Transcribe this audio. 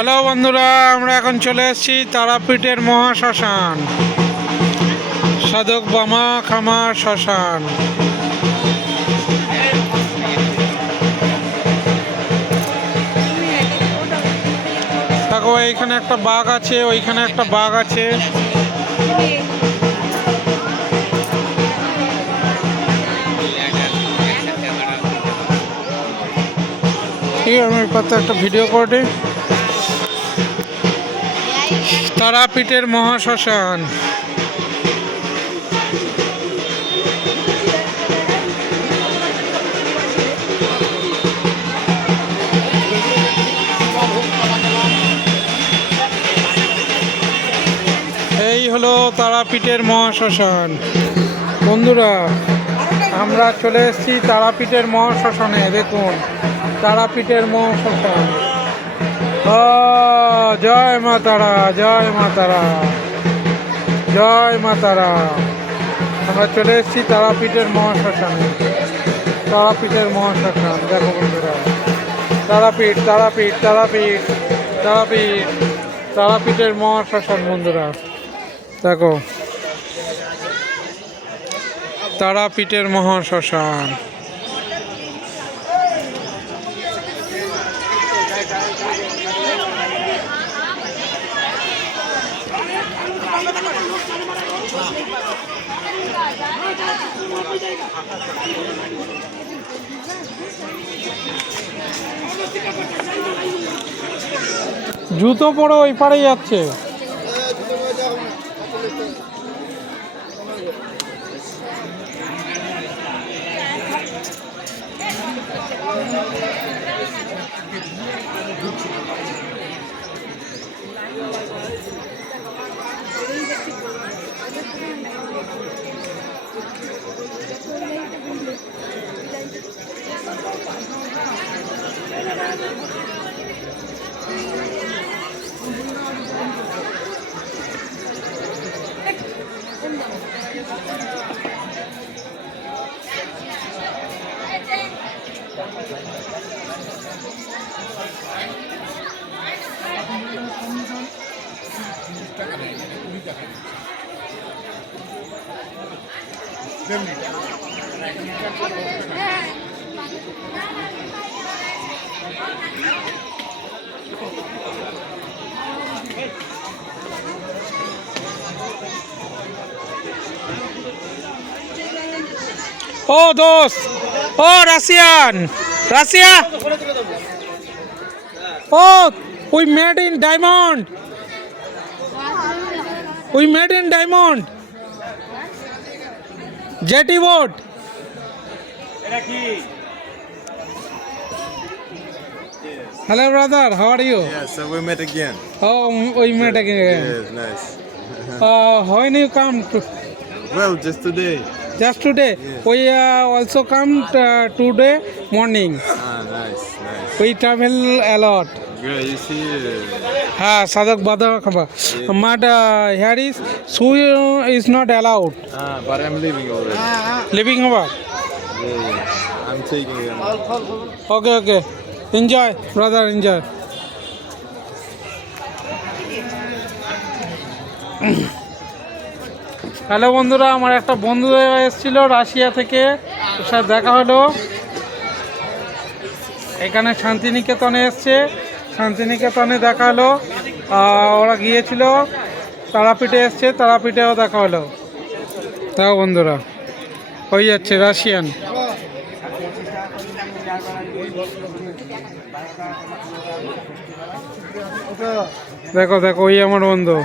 Hello বন্ধুরা, আমরা এখন চলে এসেছি তারাপীঠের মহাশ্মশান, সাধক বামা খামার শ্মশান। দেখো এইখানে একটা বাঘ আছে, ওইখানে একটা বাঘ আছে। ঠিক আছে, আমি কত একটা ভিডিও করে তারাপীঠের মহাশ্মশান। এই হলো তারাপীঠের মহাশ্মশান। বন্ধুরা, আমরা চলে এসেছি তারাপীঠের মহাশ্মশানে। দেখুন তারাপীঠের মহাশ্মশান। জয় মা তারা, জয় মা তারা, জয় মা তারা। আমরা চলে এসেছি তারাপীঠের মহাশ্মশানে। তারাপীঠের মহাশ্মশান দেখো বন্ধুরা, তারাপীঠ তারাপীঠ তারাপীঠ তারাপীঠ তারাপীঠের মহাশ্মশান। বন্ধুরা দেখো তারাপীঠের মহাশ্মশান। জুতো পরে ওই পাড়ে যাচ্ছে। ও দোস্ত, ও রাশিয়ান, রাশিয়া। ও we made in diamond, we made in diamond jetty boat. Hello brother, how are you? Yeah, so we met again. Oh, we met again. Yes, nice. When you come to, Well, just today. just today? Yes. We also come today morning. Nice, nice. We travel a lot. Good, you see. Sadak Bada Khaba. But here is shoe is not allowed. But I'm leaving already. Living over. Yeah, I'm taking them. Okay, okay. Enjoy, brother, enjoy. Hello বন্ধুরা, আমার একটা বন্ধু এসেছিল Russia থেকে, ওর সাথে দেখা হলো। এখানে শান্তিনিকেতনে এসছে, শান্তিনিকেতনে দেখা হলো। ওরা গিয়েছিল তারাপীঠে, এসছে তারাপীঠেও দেখা হলো। তাও বন্ধুরা হয়ে যাচ্ছে রাশিয়ান। দেখো দেখো, ওই আমার বন্ধু।